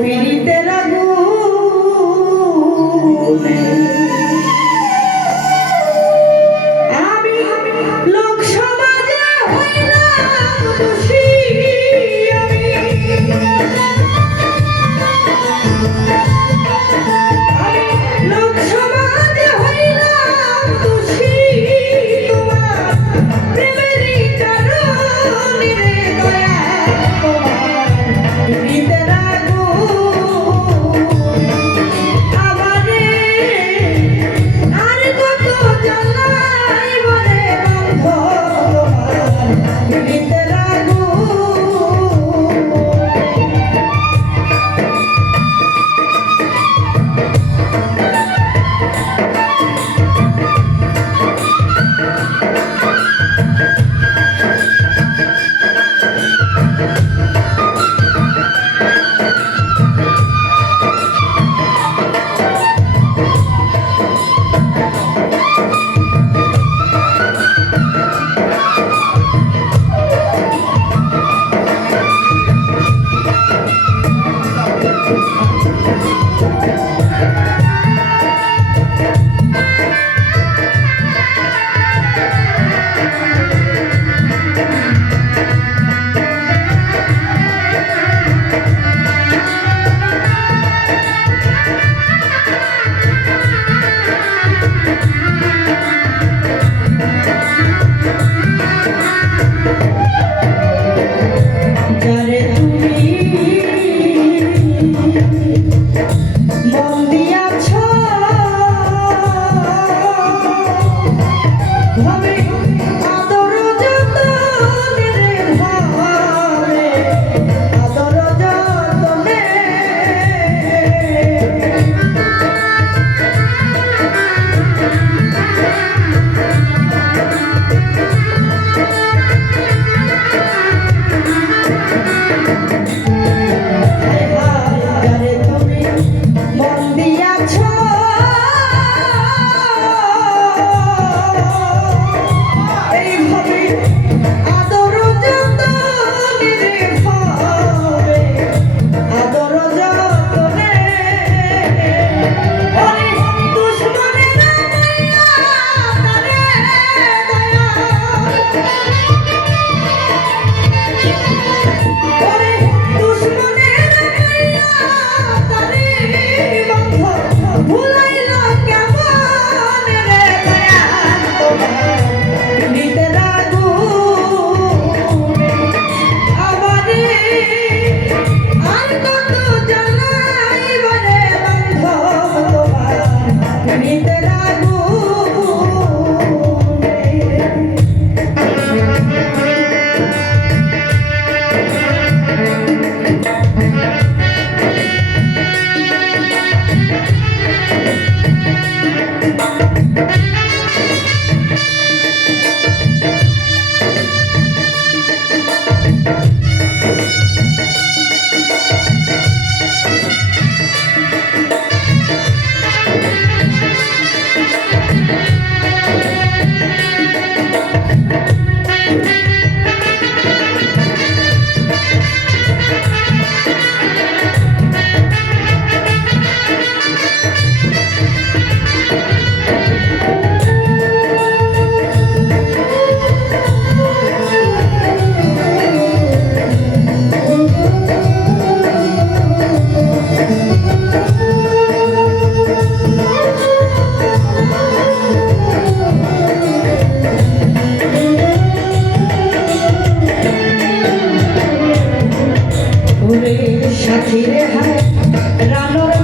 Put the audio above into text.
We need them. সাথী রে হায় রানোর